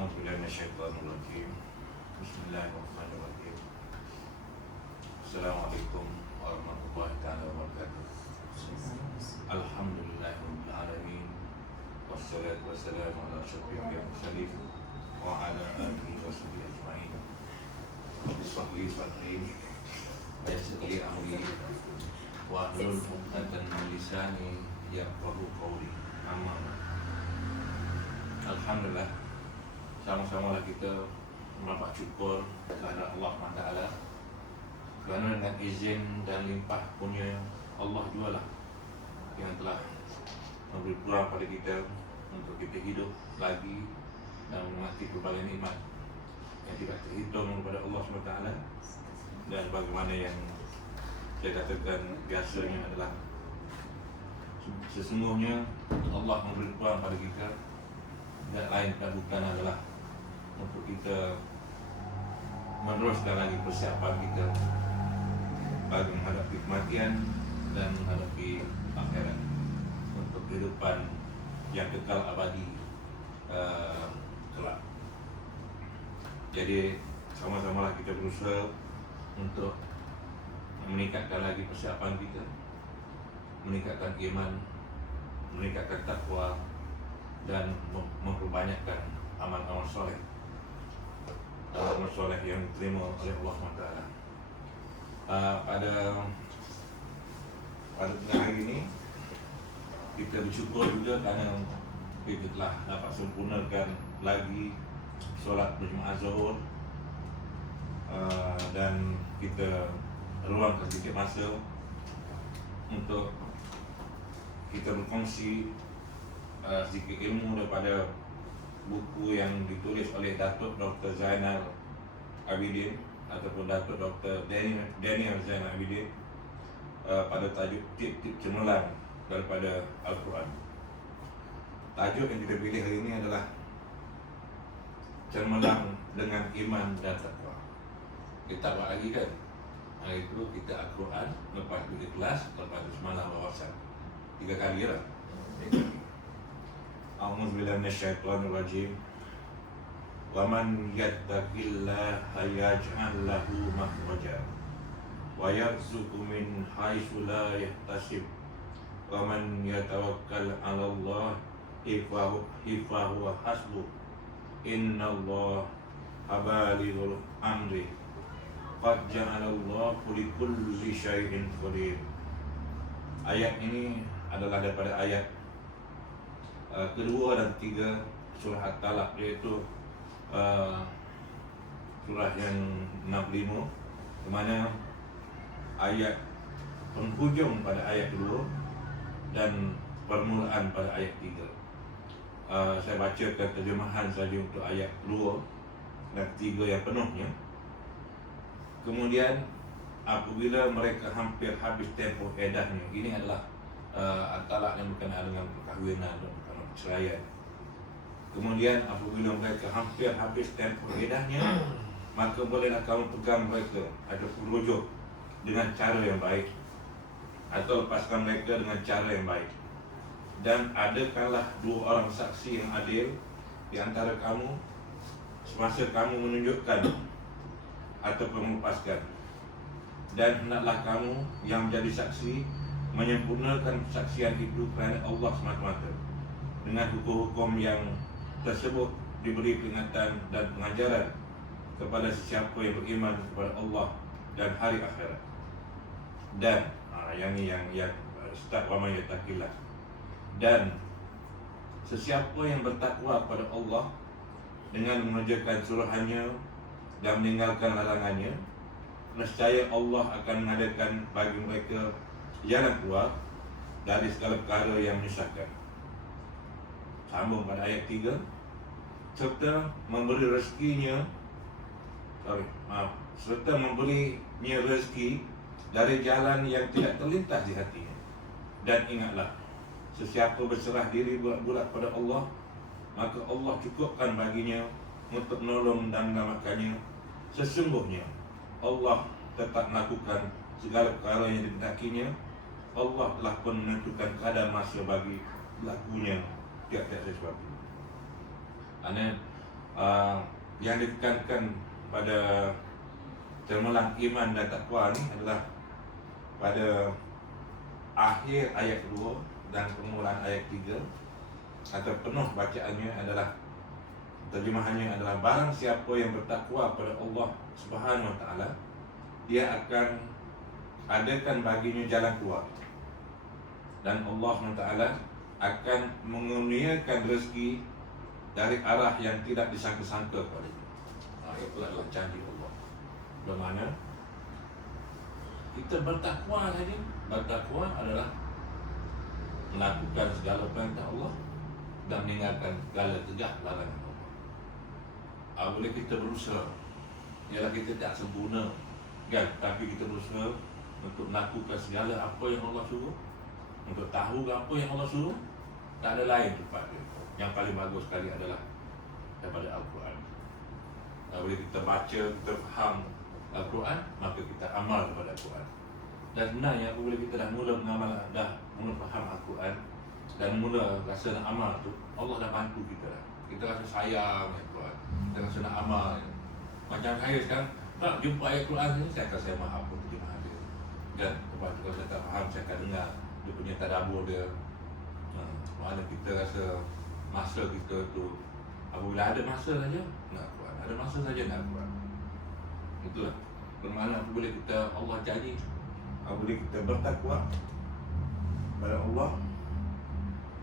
A'udzubillahi minasyaitonirrajim. Bismillahirrahmanirrahim. Assalamualaikum warahmatullahi taala wabarakatuh. Alhamdulillahirabbil alamin. Wassalatu wassalamu ala asyrofil mursalin wa ala alihi washabihi ajmain. Bismillah sadri wa yassir li amri wa hlul 'uqdatam min lisani yafqahu qawli. Amma alhamdulillah, sama-samalah kita mendapat syukur kepada Allah SWT kerana dengan izin dan limpah punya Allah jualah yang telah memberi peluang pada kita untuk kita hidup lagi dan menikmati berbagai nikmat yang tidak terhitung kepada Allah SWT. Dan bagaimana yang saya katakan biasanya adalah sesungguhnya Allah memberi peluang pada kita dan lain dan bukan adalah untuk kita meneruskan lagi persiapan kita bagi menghadapi kematian dan menghadapi akhirat untuk kehidupan yang kekal abadi kelak. Jadi sama-samalah kita berusaha untuk meningkatkan lagi persiapan kita, meningkatkan iman, meningkatkan takwa dan memperbanyakkan amal-amal soleh, amal soleh yang diterima oleh Allah SWT. Pada tengah hari ini kita bersyukur juga kerana kita telah dapat sempurnakan lagi solat berjemaah Zuhur, dan kita luangkan sedikit masa untuk kita berkongsi sedikit ilmu daripada buku yang ditulis oleh Datuk Dr. Zainal Abidin ataupun Datuk Dr. Daniel Zainal Abidin pada tajuk tip-tip cemerlang daripada Al-Quran. Tajuk yang kita pilih hari ini adalah cemerlang dengan iman dan takwa. Kita buat lagi kan? Hari itu kita Al-Quran, lepas itu Ikhlas, lepas itu semalam wawasan. 3 kali lah. A'udzubillahi minasyaitonirrajim. Wa man yattaqillaha yaj'al lahu makhraja wa yarzuqhu min haitsu la yahtasib wa man yatawakkal 'ala Allah fa huwa hasbuh innallaha balighul amri qad ja'alallahu likulli syai'in qadir. Ayat ini adalah daripada ayat kedua dan tiga surah At-Talaq, iaitu surah yang 65, di mana ayat penghujung pada ayat 2 dan permulaan pada ayat 3. Saya bacakan terjemahan saja untuk ayat 2 dan 3 yang penuhnya. Kemudian apabila mereka hampir habis tempoh eddahnya, ini adalah At-Talaq yang berkenaan dengan perkahwinan dan perceraian. Kemudian apabila mereka hampir habis tempoh eddahnya, maka bolehlah kamu pegang mereka ataupun rujuk dengan cara yang baik, atau lepaskan mereka dengan cara yang baik. Dan adakanlah 2 orang saksi yang adil di antara kamu semasa kamu menunjukkan ataupun melepaskan. Dan hendaklah kamu yang menjadi saksi menyempurnakan kesaksian itu kerana Allah semata-mata. Dengan hukum-hukum yang tersebut diberi peringatan dan pengajaran kepada sesiapa yang beriman kepada Allah dan hari akhirat. Dan yang start wa man yattaqillah. Dan sesiapa yang bertakwa kepada Allah dengan mengerjakan suruhannya dan meninggalkan larangannya, nescaya Allah akan mengadakan bagi mereka jalan keluar dari segala perkara yang menyusahkan. Sambung pada ayat 3, serta memberinya rezeki dari jalan yang tidak terlintas di hatinya. Dan ingatlah, sesiapa berserah diri bulat-bulat pada Allah, maka Allah cukupkan baginya untuk menolong dan menyelamatkannya. Sesungguhnya Allah tetap melakukan segala perkara yang dikehendakinya. Allah telah pun menentukan kadar masa bagi berlakunya tiap-tiap sesuatu. Kerana yang ditekankan pada termelang iman dan takwa ni adalah pada akhir ayat kedua dan permulaan ayat 3, atau penuh bacaannya adalah, terjemahannya adalah, barang siapa yang bertakwa kepada Allah Subhanahu Wa Taala, dia akan adakan baginya jalan keluar, dan Allah SWT akan mengurniakan rezeki dari arah yang tidak disangka-sangka kepadanya. Itu adalah janji Allah. Bermakna kita bertakwa saja. Bertakwa adalah melakukan segala perintah Allah dan meninggalkan segala tegak larangan Allah. Apabila kita berusaha, ialah kita tak sempurna kan, tapi kita berusaha untuk melakukan segala apa yang Allah suruh, untuk tahu apa yang Allah suruh. Tak ada lain tempat dia. Yang paling bagus sekali adalah daripada Al-Quran. Apabila kita baca, kita faham Al-Quran, maka kita amal kepada Al-Quran. Dan sebenarnya apabila kita dah mula mengamal, dah mula faham Al-Quran dan mula rasa nak amal tu, Allah dah bantu kita dah. Kita rasa sayang Al-Quran, kita rasa nak amal. Macam saya sekarang, tak jumpa ayat Quran ni, saya akan saya maaf pun terjemahan dia. Dan lepas tu kalau saya tak faham, saya akan dengar dia punya tadabbur dia. Mana kita rasa masa kita tu, apabila ada masa saja nak Quran, ada masa saja nak Quran. Itulah bermakna apabila kita, Allah janji, apabila kita bertakwa kepada Allah,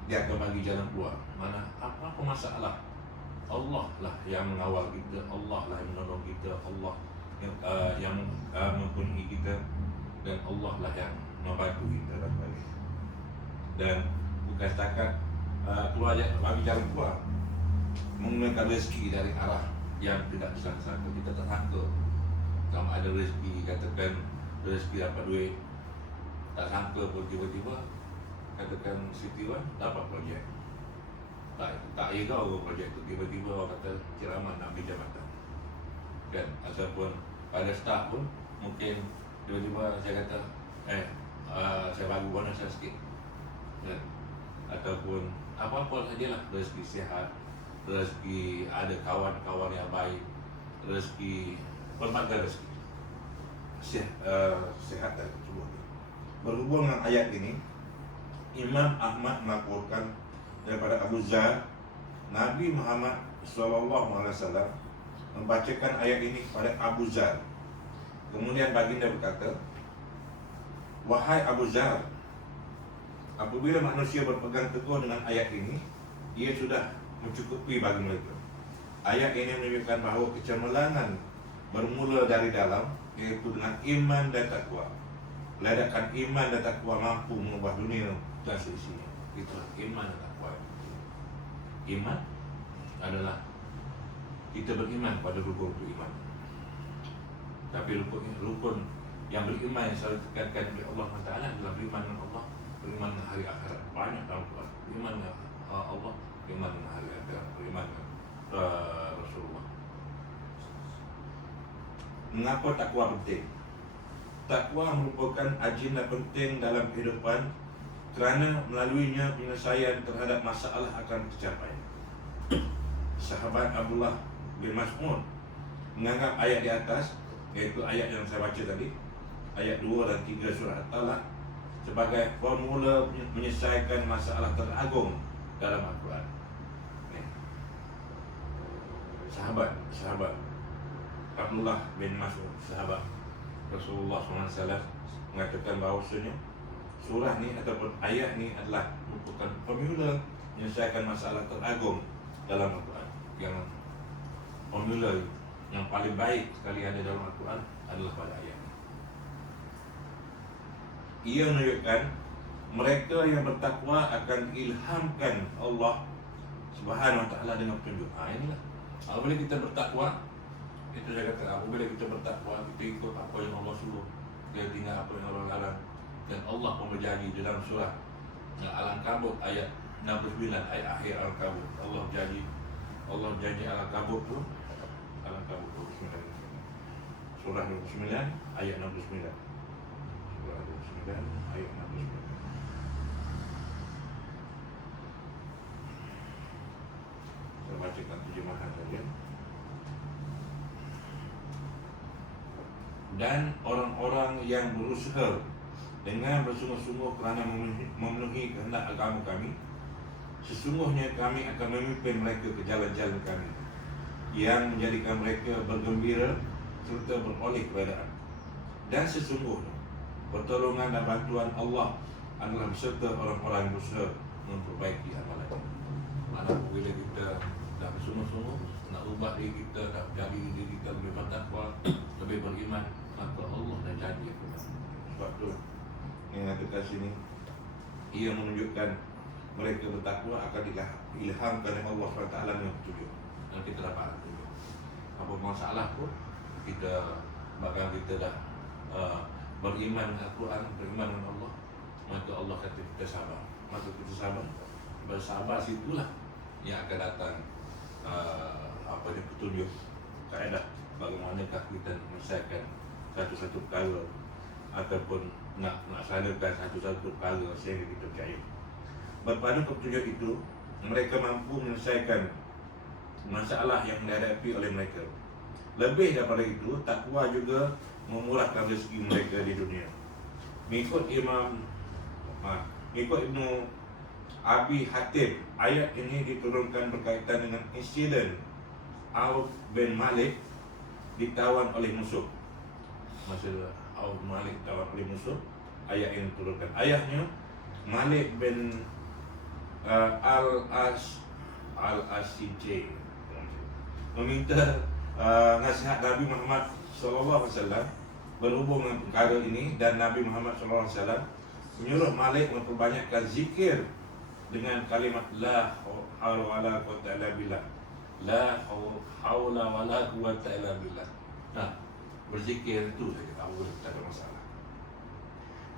dia akan bagi jalan keluar. Mana apa-apa masalah, Allah lah yang mengawal kita, Allah lah yang menolong kita, Allah yang mempunyai kita, dan Allah lah yang membantu kita dan sebagainya. Dan bukan setakat keluar bagi jalan keluar, menggunakan rezeki dari arah yang tidak disangka. Kita tak sangka kalau ada rezeki, katakan rezeki dapat duit, tak sangka pun tiba-tiba katakan Siti Wan dapat projek. Tak irau projek tu, tiba-tiba orang kata Cik Rahman nak ambil jabatan kan, ataupun pada staf pun mungkin tiba-tiba saya kata saya bagi bonus saya sikit kan? Ataupun apa-apa sajalah, rezeki sihat, rezeki ada kawan-kawan yang baik, rezeki, pelbagai rezeki sihat dan semua. Berhubung dengan ayat ini, Imam Ahmad melaporkan daripada Abu Zar, Nabi Muhammad SAW membacakan ayat ini kepada Abu Zar. Kemudian baginda berkata, wahai Abu Zar, apabila manusia berpegang teguh dengan ayat ini, ia sudah mencukupi bagi mereka. Ayat ini menunjukkan bahawa kecemerlangan bermula dari dalam, iaitu dengan iman dan takwa. Ledakan iman dan takwa mampu mengubah dunia dan seisinya. Itulah iman dan takwa. Iman adalah kita beriman pada rukun-rukun iman. Tapi rukun yang beriman yang selalu ditekankan oleh Allah Taala adalah beriman dengan Allah, beriman dengan hari akhirat. Banyak dalam Quran. Beriman dengan Allah, beriman dengan hari akhirat, beriman dengan Rasulullah. Mengapa takwa penting? Takwa merupakan agenda penting dalam kehidupan kerana melaluinya penyelesaian terhadap masalah akan tercapai. Sahabat Abdullah bin Mas'ud menganggap ayat di atas, iaitu ayat yang saya baca tadi, ayat 2 dan 3 surah At-Talaq, sebagai formula menyelesaikan masalah teragung dalam Al-Quran. Sahabat Abdullah bin Mas'ud, sahabat Rasulullah SAW, mengatakan bahawasanya surah ni ataupun ayat ni adalah merupakan formula menyelesaikan masalah teragung dalam Al-Quran. Yang formula yang paling baik sekali ada dalam Al-Quran adalah pada ayat ini. Ia menunjukkan mereka yang bertakwa akan ilhamkan Allah Subhanahu Wa Taala dengan petunjuk. Inilah apabila kita bertakwa, itu saya kata, apabila kita bertakwa, kita ikut apa yang Allah suruh, kita tinggal apa yang Allah larang. Dan Allah pun berjanji di dalam surah Al-Ankabut ayat 69, ayat akhir Al-Ankabut, Allah janji Al-Ankabut tu, Al-Ankabut tu, surah 29 ayat 69, surah 29 ayat 69. Saya baca bacakan terjemahan saja. Dan orang-orang yang berusaha dengan bersungguh-sungguh kerana memenuhi kehendak agama kami, sesungguhnya kami akan memimpin mereka ke jalan-jalan kami yang menjadikan mereka bergembira serta beroleh keredaan. Dan sesungguhnya pertolongan dan bantuan Allah adalah beserta orang-orang yang berusaha memperbaiki amalan. Mana bila kita dah bersungguh-sungguh nak ubah diri kita, nak jadi diri kita lebih bertakwa, lebih beriman, maka Allah dah janji kepada kita. Sebab tu yang kata sini, ia menunjukkan mereka bertakwa akan diilhamkan oleh Allah SWT dengan petunjuk, dan kita dapat petunjuk. Apa masalah pun kita, bahkan kita dah beriman dengan Al-Quran, beriman dengan Allah, maka Allah kata kita sabar. Maka kita sabar, bersabar situlah yang akan datang petunjuk, kaedah bagaimanakah kita menyelesaikan satu-satu perkara ataupun nak sanakan satu-satu perkara sehingga kita percaya. Berpadu ke petunjuk itu, mereka mampu menyelesaikan masalah yang dihadapi oleh mereka. Lebih daripada itu, takwa juga memurahkan rezeki mereka di dunia. Mengikut Ibnu Abi Hatim, ayat ini diturunkan berkaitan dengan insiden Auf bin Malik ditawan oleh musuh. Masa Auf bin Malik ditawan oleh musuh, ayat ini diturunkan. Ayahnya Malik bin Al-Asij meminta nasihat Nabi Muhammad SAW berhubung dengan perkara ini, dan Nabi Muhammad SAW menyuruh Malik memperbanyakkan zikir dengan kalimat la haula wala quwwata illa billah. La haula wala quwwata illa billah. Nah, berzikir itu saja, tak boleh, tak ada masalah.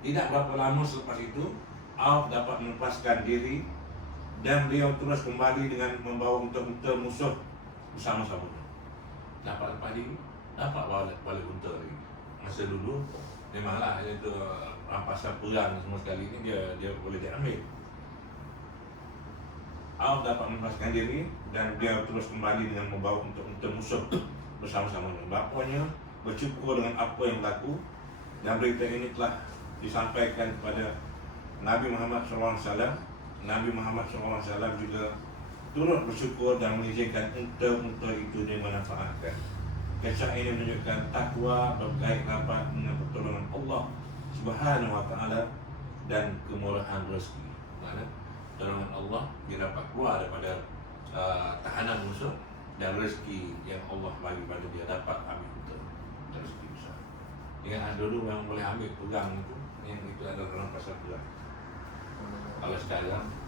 Tidak berapa lama selepas itu, Auf dapat melepaskan diri dan beliau terus kembali dengan membawa unta-unta musuh bersama-sama. Dapat lepas diri, dapat balik unta lagi. Masa dulu memanglah itu rampasan perang semua sekali ini dia boleh diambil. Auf dapat melepaskan diri dan dia terus kembali dengan membawa unta-unta musuh bersama-samanya. Bapaknya bersyukur dengan apa yang berlaku, dan berita ini telah disampaikan kepada Nabi Muhammad SAW. Nabi Muhammad SAW juga turut bersyukur dan mengizinkan unta-unta itu dimanfaatkan. Kisah ini menunjukkan takwa berkait rapat dengan pertolongan Allah Subhanahu wa Ta'ala dan kemurahan rezeki. Mana pertolongan Allah dia dapat keluar daripada tahanan musuh, dan rezeki yang Allah bagi pada dia dapat ambil unta, rezeki besar. Yang dulu memang boleh ambil pegang itu, yang itu adalah dalam pasal perang. Kalau sekarang